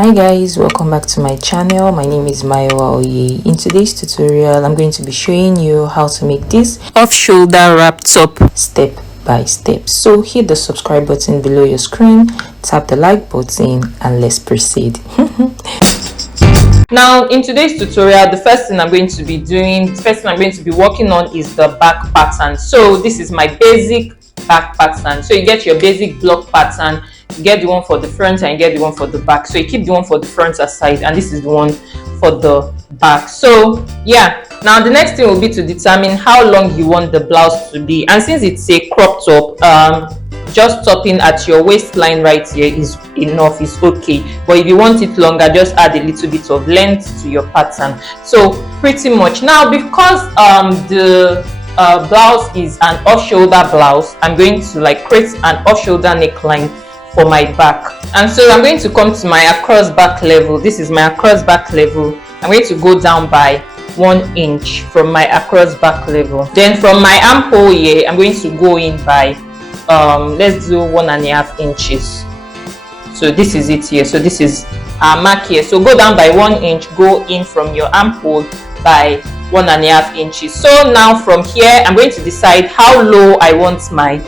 Hi guys, welcome back to my channel. My name is Mayowaoye. In today's tutorial, I'm going to be showing you how to make this off-shoulder wrap top step by step. So hit the subscribe button below your screen, tap the like button, and let's proceed. Now in today's tutorial, the first thing I'm going to be working on is the back pattern. So this is my basic back pattern. So you get your basic block pattern, you get the one for the front and you get the one for the back. So you keep the one for the front aside and this is the one for the back. So yeah, now the next thing will be to determine how long you want the blouse to be, and since it's a crop top, just stopping at your waistline right here is enough, is okay. But if you want it longer, just add a little bit of length to your pattern. So pretty much now, because the blouse is an off-shoulder blouse, I'm going to create an off-shoulder neckline for my back. And so I'm going to come to my across back level. This is my across back level. I'm going to go down by 1 inch from my across back level. Then from my armhole here, I'm going to go in by let's do 1.5 inches. So this is it here. So this is our mark here. So go down by 1 inch, go in from your armhole by 1.5 inches. So now from here, I'm going to decide how low I want my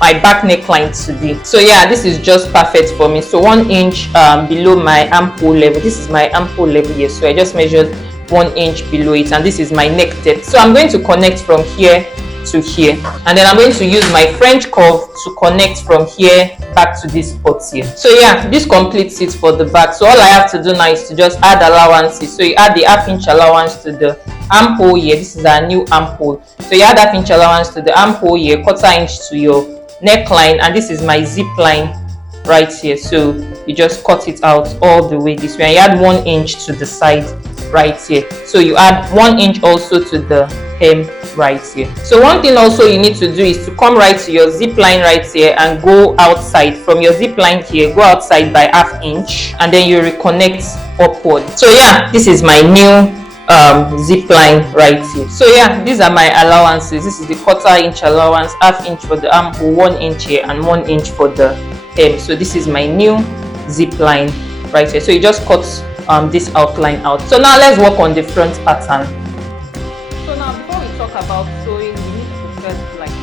my back neckline to be. So yeah, this is just perfect for me. So 1 inch below my armhole level. This is my armhole level here. So I just measured 1 inch below it, and this is my neck depth. So I'm going to connect from here to here, and then I'm going to use my French curve to connect from here back to this spot here. So yeah, this completes it for the back. So all I have to do now is to just add allowances. So you add the 1/2 inch allowance to the armhole here. This is our new armhole. So you add 1/2 inch allowance to the armhole here, 1/4 inch to your neckline, and this is my zip line right here. So you just cut it out all the way this way, and you add 1 inch to the side right here. So you add 1 inch also to the hem right here. So one thing also you need to do is to come right to your zip line right here and go outside from your zip line here, go outside by 1/2 inch, and then you reconnect upward. So yeah, this is my new zip line right here. So yeah, these are my allowances. This is the 1/4 inch allowance, 1/2 inch for the armhole, 1 inch here, and 1 inch for the hem. So this is my new zip line right here. So you just cut this outline out. So now let's work on the front pattern. So now before we talk about sewing, we need to first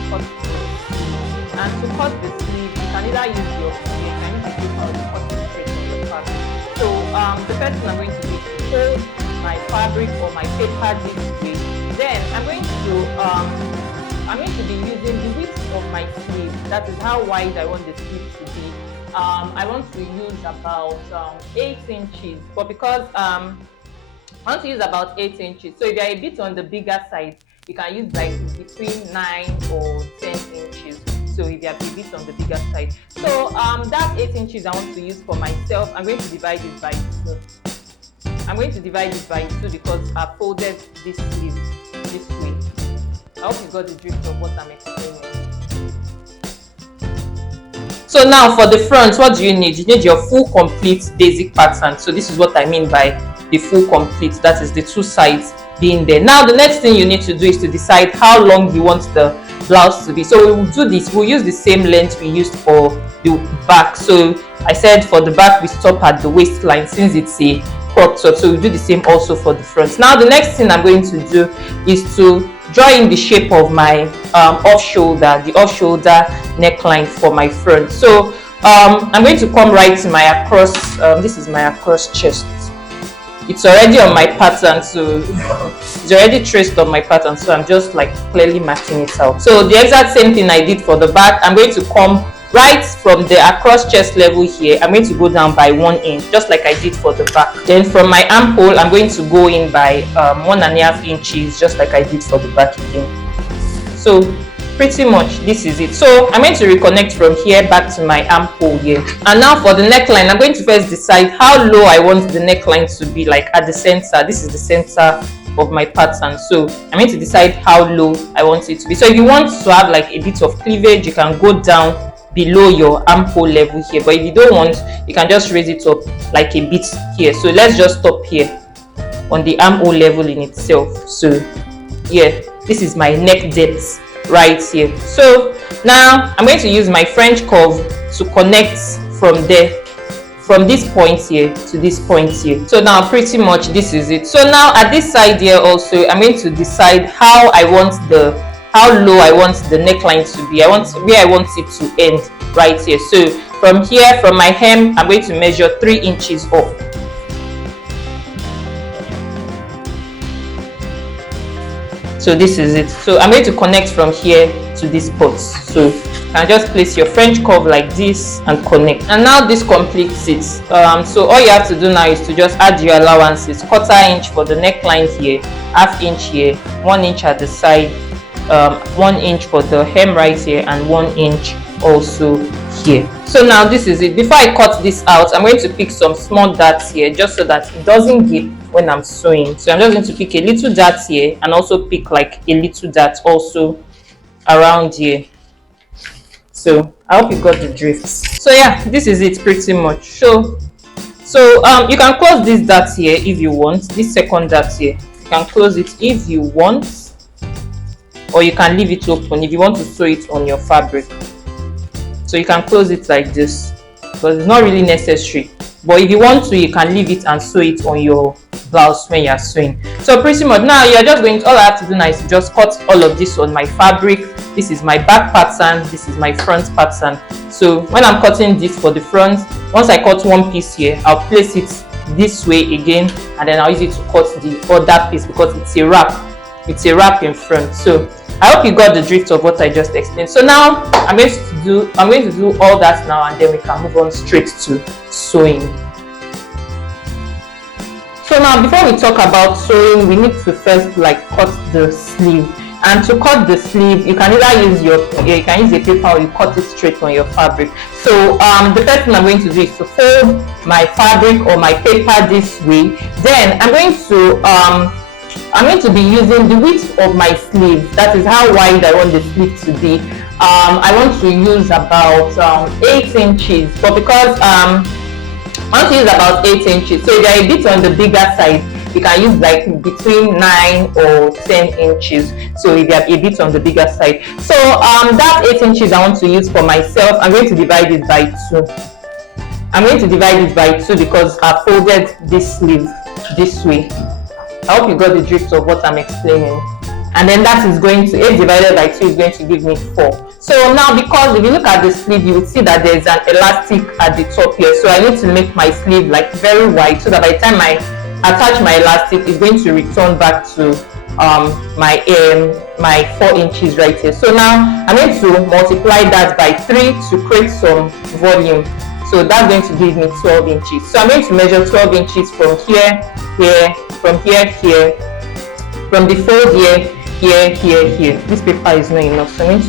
cut the sleeve. And to cut the sleeve, you can either use your sleeve, I need to take out the cutting straight from the fabric. So the first thing I'm going to do is to fold my fabric or my paper this way. Then I'm going to be using the width of my sleeve. That is how wide I want the sleeve to be. I want to use about 8 inches, but because I want to use about 8 inches. So if you're a bit on the bigger side, you can use between 9 or 10 inches. So if you're a bit on the bigger side. So that 8 inches I want to use for myself. I'm going to divide it by 2. I'm going to divide it by 2 because I folded this sleeve this way. I hope you got the drift of what I'm explaining. So now for the front, what do you need? You need your full complete basic pattern. So this is what I mean by the full complete. That is the 2 sides being there. Now the next thing you need to do is to decide how long you want the blouse to be. So we will do this. We'll use the same length we used for the back. So I said for the back we stop at the waistline since it's a crop top. So we'll do the same also for the front. Now the next thing I'm going to do is to draw in the shape of my the off-shoulder neckline for my front. So I'm going to come right to my across, this is my across chest. It's already on my pattern, so it's already traced on my pattern, so I'm just clearly marking it out. So the exact same thing I did for the back, I'm going to come right from the across chest level here. I'm going to go down by 1 inch, just like I did for the back. Then from my armhole, I'm going to go in by 1.5 inches, just like I did for the back again. So pretty much this is it. So I'm going to reconnect from here back to my armhole here. And now for the neckline, I'm going to first decide how low I want the neckline to be, at the center. This is the center of my pattern. So I'm going to decide how low I want it to be. So if you want to have a bit of cleavage, you can go down below your armhole level here, but if you don't want, you can just raise it up a bit here. So let's just stop here on the armhole level in itself. So yeah, this is my neck depth right here. So now I'm going to use my French curve to connect from there from this point here to this point here. So now pretty much this is it. So now at this side here also, I'm going to decide how low I want the neckline to be. Where I want it to end right here. So from here, from my hem, I'm going to measure 3 inches off. So this is it. So I'm going to connect from here to this spot. So you can just place your French curve like this and connect. And now this completes it. So all you have to do now is to just add your allowances. 1/4 inch for the neckline here, 1/2 inch here, 1 inch at the side, 1 inch for the hem right here, and 1 inch also here. So now this is it. Before I cut this out, I'm going to pick some small darts here just so that it doesn't gap when I'm sewing. So I'm just going to pick a little dart here and also pick like a little dart also around here. So I hope you got the drift. So yeah, this is it pretty much. So you can close this dart here if you want. This second dart here, you can close it if you want, or you can leave it open if you want to sew it on your fabric. So you can close it like this because it's not really necessary, but if you want to, you can leave it and sew it on your blouse when you are sewing. So pretty much now you're just going to, all I have to do now is to just cut all of this on my fabric. This is my back pattern, this is my front pattern. So when I'm cutting this for the front, once I cut one piece here, I'll place it this way again, and then I'll use it to cut the other piece because it's a wrap in front. So I hope you got the drift of what I just explained. So now I'm going to do all that now, and then we can move on straight to sewing. So now before we talk about sewing, we need to first like cut the sleeve. And to cut the sleeve, you can either use you can use a paper, or you cut it straight on your fabric. So the first thing I'm going to do is to fold my fabric or my paper this way. Then I'm going to be using the width of my sleeve. That is how wide I want the sleeve to be. I want to use about 8 inches, but because I want to use about 8 inches. So if you're a bit on the bigger side, you can use like between 9 or 10 inches. So if you're a bit on the bigger side. So that 8 inches I want to use for myself, I'm going to divide it by 2. I'm going to divide it by 2 because I folded this sleeve this way. I hope you got the drift of what I'm explaining. And then that is going to, 8 divided by 2 is going to give me 4. So now, because if you look at the sleeve, you will see that there is an elastic at the top here. So I need to make my sleeve like very wide, so that by the time I attach my elastic, it's going to return back to my 4 inches right here. So now I'm going to multiply that by 3 to create some volume. So that's going to give me 12 inches. So I'm going to measure 12 inches from here, here, from here, here, from the fold here, here, here, here. This paper is not enough, so I'm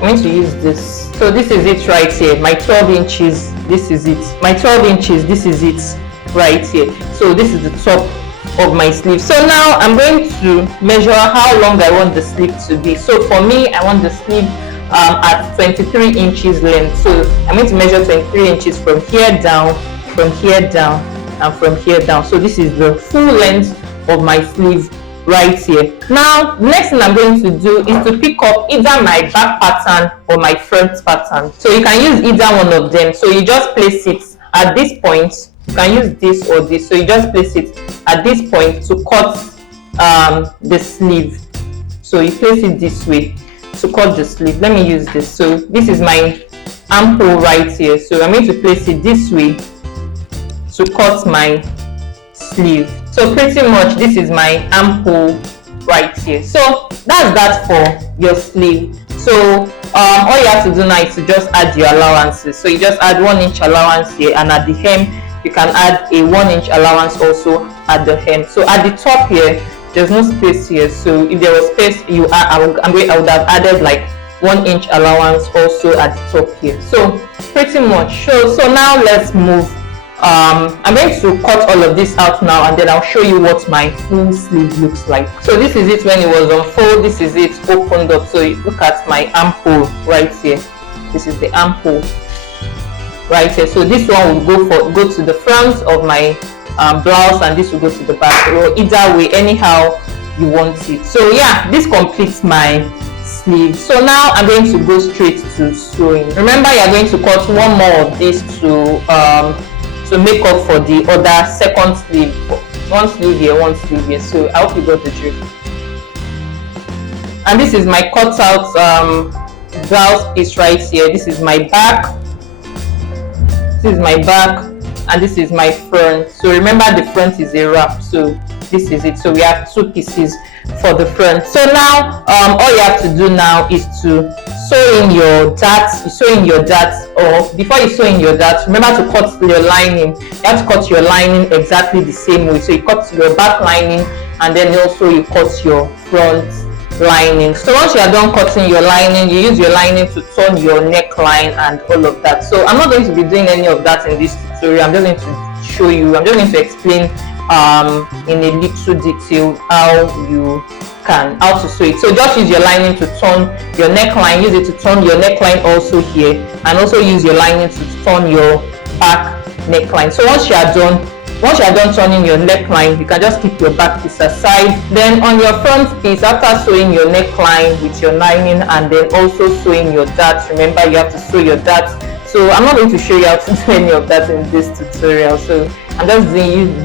going to use this. So this is it right here. My 12 inches, this is it. My 12 inches, this is it right here. So this is the top of my sleeve. So now I'm going to measure how long I want the sleeve to be. So for me, I want the sleeve at 23 inches length. So I'm going to measure 23 inches from here down, and from here down. So this is the full length of my sleeve right here. Now next thing I'm going to do is to pick up either my back pattern or my front pattern. So you can use either one of them. So you just place it at this point. You can use this or this. So you just place it at this point to cut the sleeve. So you place it this way to cut the sleeve. Let me use this. So this is my armhole right here. So I'm going to place it this way to cut my sleeve. So pretty much this is my armhole right here. So that's that for your sleeve. So all you have to do now is to just add your allowances. So you just add 1 inch allowance here, and at the hem you can add a 1 inch allowance also at the hem. So at the top here, there's no space here. So if there was space, I would have added like 1 inch allowance also at the top here. So pretty much. So now let's move. I'm going to cut all of this out now, and then I'll show you what my full sleeve looks like. So this is it when it was on fold. This is it opened up. So you look at my armhole right here. This is the armhole right here. So this one will go to the front of my blouse, and this will go to the back, or either way, anyhow you want it. So yeah, this completes my sleeve. So now I'm going to go straight to sewing. Remember, you're going to cut one more of this to to make up for the other second sleeve, one sleeve here, one sleeve here. So I hope you got the drift. And this is my cut out blouse piece right here. This is my back, this is my back, and this is my front. So remember, the front is a wrap, so this is it. So we have 2 pieces for the front. So now all you have to do now is to sew in your darts. You sew in your darts, or before you sew in your darts, remember to cut your lining. You have to cut your lining exactly the same way. So you cut your back lining, and then also you cut your front lining. So once you are done cutting your lining, you use your lining to turn your neckline and all of that. So I'm not going to be doing any of that in this tutorial. I'm just going to show you, I'm just going to explain in a little detail how to sew it. So just use your lining to turn your neckline, use it to turn your neckline also here, and also use your lining to turn your back neckline. So once you are done turning your neckline, you can just keep your back piece aside. Then on your front piece, after sewing your neckline with your lining and then also sewing your darts, remember you have to sew your darts. So I'm not going to show you how to do any of that in this tutorial, so I'm just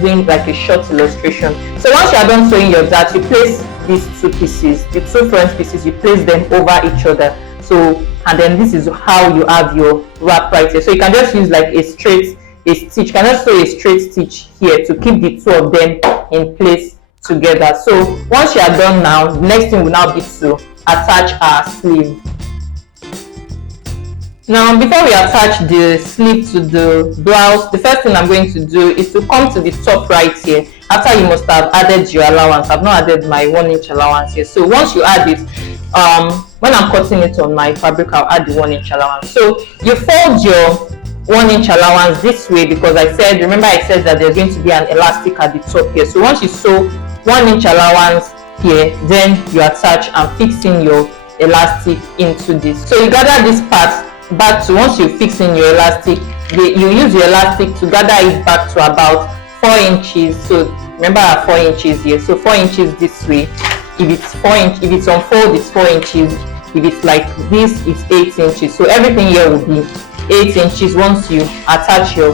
doing like a short illustration. So once you are done sewing your darts, you place these 2 pieces, the 2 front pieces, you place them over each other. So, and then this is how you have your wrap right here. So you can just use like a stitch, you can just sew a straight stitch here to keep the 2 of them in place together. So once you are done now, the next thing will now be to attach our sleeve. Now before we attach the sleeve to the blouse, the first thing I'm going to do is to come to the top right here. After you must have added your allowance. I've not added my 1-inch allowance here. So once you add it, when I'm cutting it on my fabric, I'll add the 1-inch allowance. So you fold your 1-inch allowance this way, because remember I said that there's going to be an elastic at the top here. So once you sew 1-inch allowance here, then you attach and fixing your elastic into this. So you gather this part back to, once you fix in your elastic, you use your elastic to gather it back to about 4 inches. So remember our 4 inches here. So 4 inches this way. If it's on fold, it's 4 inches. If it's like this, it's 8 inches. So everything here will be 8 inches once you attach your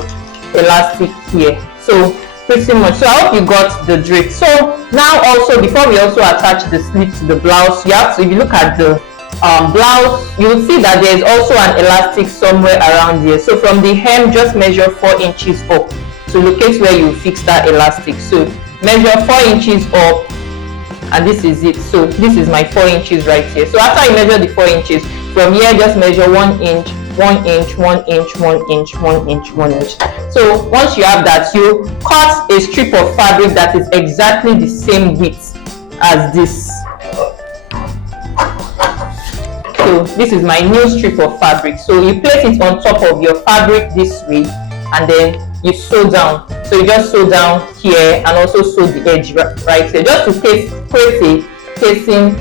elastic here. So pretty much. So I hope you got the drift. So now also, before we also attach the sleeve to the blouse, you have to, if you look at the blouse, you will see that there is also an elastic somewhere around here. So from the hem, just measure 4 inches up to locate where you fix that elastic. So measure 4 inches up, and this is it. So this is my 4 inches right here. So after you measure the 4 inches, from here just measure 1 inch, 1 inch, 1 inch, 1 inch, 1 inch, 1 inch. So once you have that, you cut a strip of fabric that is exactly the same width as this. So this is my new strip of fabric. So you place it on top of your fabric this way, and then you sew down. So you just sew down here and also sew the edge right here, just to create a casing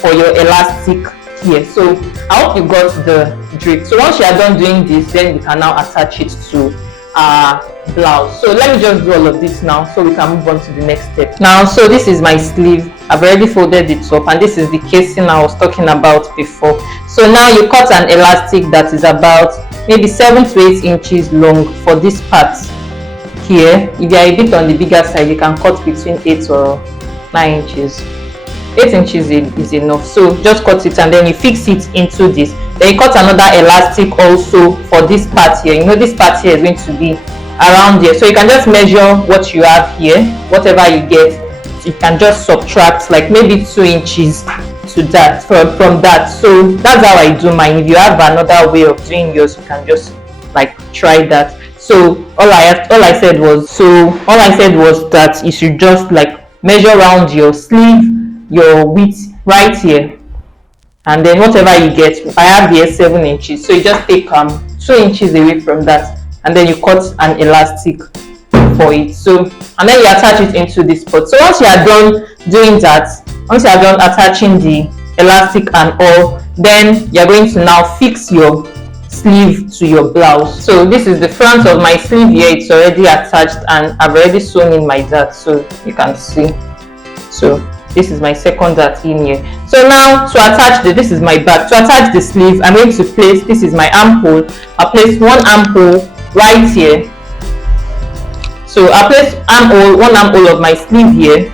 for your elastic here. So I hope you got the drift. So once you are done doing this, then we can now attach it to our blouse. So let me just do all of this now so we can move on to the next step. Now, so this is my sleeve. I've already folded it up, and this is the casing I was talking about before. So now you cut an elastic that is about maybe 7 to 8 inches long for this part here. If you are a bit on the bigger side, you can cut between 8 or 9 inches. 8 inches is enough. So just cut it and then you fix it into this. Then you cut another elastic also for this part here. You know, this part here is going to be around here. So you can just measure what you have here, whatever you get. You can just subtract like maybe 2 inches to that from that. So that's how I do mine. If you have another way of doing yours, you can just like try that. So all I said was that you should just like measure around your sleeve, your width right here, and then whatever you get. I have here 7 inches, so you just take 2 inches away from that, and then you cut an elastic for it. So, and then you attach it into this spot. So once you are done doing that, once you are done attaching the elastic and all, then you're going to now fix your sleeve to your blouse. So this is the front of my sleeve here. It's already attached and I've already sewn in my dart, so you can see. So this is my second dart in here. So now to attach this is my back. To attach the sleeve, I'm going to place, this is my armhole. I'll place one armhole right here, So I'll place armhole, one armhole of my sleeve here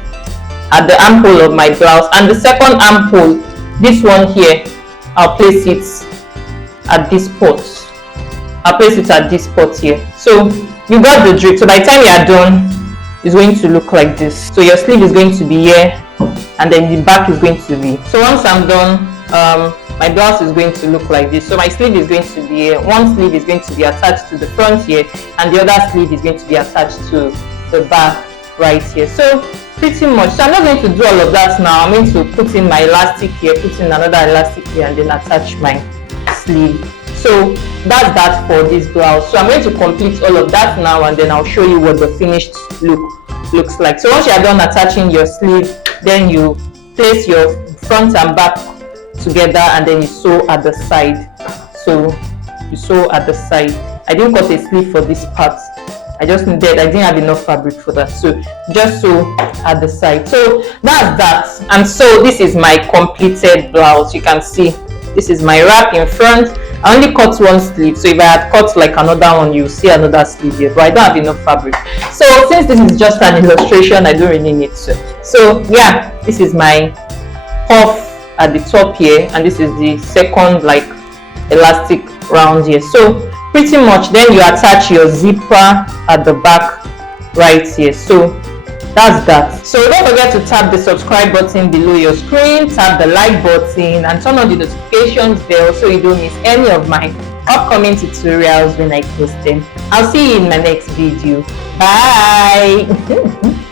at the armhole of my blouse, and the second armhole, this one here, I'll place it at this spot. I'll place it at this spot here. So you got the drift. So by the time you are done, it's going to look like this. So your sleeve is going to be here, and then the back is going to be. So once I'm done, my blouse is going to look like this. So my sleeve is going to be here. One sleeve is going to be attached to the front here, and the other sleeve is going to be attached to the back right here. So pretty much. So I'm not going to do all of that now. I'm going to put in my elastic here, put in another elastic here, and then attach my sleeve. So that's that for this blouse. So I'm going to complete all of that now, and then I'll show you what the finished look looks like. So once you are done attaching your sleeve, then you place your front and back together, and then you sew at the side. So you sew at the side. I didn't cut a sleeve for this part. I didn't have enough fabric for that, so just sew at the side. So that's that. And so this is my completed blouse. You can see this is my wrap in front. I only cut one sleeve, so if I had cut like another one, you see another sleeve here, but I don't have enough fabric. So since this is just an illustration, I don't really need to. So yeah, this is my puff at the top here, and this is the second like elastic round here. So pretty much then you attach your zipper at the back right here. So that's that. So don't forget to tap the subscribe button below your screen, tap the like button, and turn on the notifications bell so you don't miss any of my upcoming tutorials when I post them. I'll see you in my next video. Bye.